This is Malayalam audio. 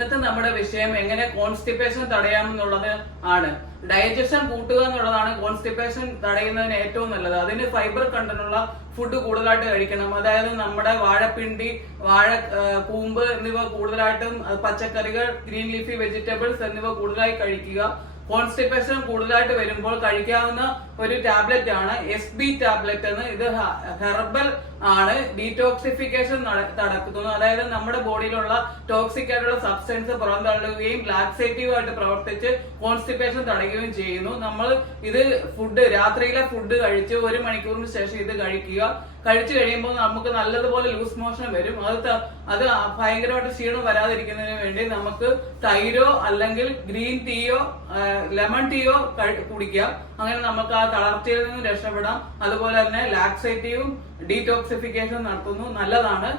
ഇന്നത്തെ നമ്മുടെ വിഷയം എങ്ങനെ കോൺസ്റ്റിപ്പേഷൻ തടയാമെന്നുള്ളത് ആണ്. ഡൈജഷൻ കൂട്ടുക എന്നുള്ളതാണ് കോൺസ്റ്റിപ്പേഷൻ തടയുന്നതിന് ഏറ്റവും നല്ലത്. അതിന് ഫൈബർ കണ്ടന്റുള്ള ഫുഡ് കൂടുതലായിട്ട് കഴിക്കണം. അതായത് നമ്മുടെ വാഴപ്പിണ്ടി, കൂമ്പ് എന്നിവ കൂടുതലായിട്ടും, പച്ചക്കറികൾ, ഗ്രീൻ ലീഫി വെജിറ്റബിൾസ് എന്നിവ കൂടുതലായി കഴിക്കുക. കോൺസ്റ്റിപ്പേഷൻ കൂടുതലായിട്ട് വരുമ്പോൾ കഴിക്കാവുന്ന ഒരു ടാബ്ലറ്റ് ആണ് SB ടാബ്ലറ്റ് എന്ന്. ഇത് ഹെർബൽ ആണ്. ഡീടോക്സിഫിക്കേഷൻ നടക്കുന്നു. അതായത് നമ്മുടെ ബോഡിയിലുള്ള ടോക്സിക് ആയിട്ടുള്ള സബ്സ്റ്റൻസ് പുറന്തള്ളുകയും ലാക്സേറ്റീവ് ആയിട്ട് പ്രവർത്തിച്ച് കോൺസ്റ്റിപ്പേഷൻ തടയുകയും ചെയ്യുന്നു. നമ്മൾ ഇത് രാത്രിയിലെ ഫുഡ് കഴിച്ച് 1 മണിക്കൂറിന് ശേഷം ഇത് കഴിക്കുക. കഴിച്ചു കഴിയുമ്പോൾ നമുക്ക് നല്ലതുപോലെ ലൂസ് മോഷൻ വരും. അത് ഭയങ്കരമായിട്ട് ക്ഷീണം വരാതിരിക്കുന്നതിന് വേണ്ടി നമുക്ക് തൈരോ അല്ലെങ്കിൽ ഗ്രീൻ ടീയോ ലെമൺ ടീയോ കുടിക്കാം. അങ്ങനെ നമുക്ക് ആ തളർച്ചയിൽ നിന്ന് രക്ഷപ്പെടാം. അതുപോലെ തന്നെ ലാക്സേറ്റീവും ഡീടോക്സിഫിക്കേഷൻ നടത്തുന്നു, നല്ലതാണ്.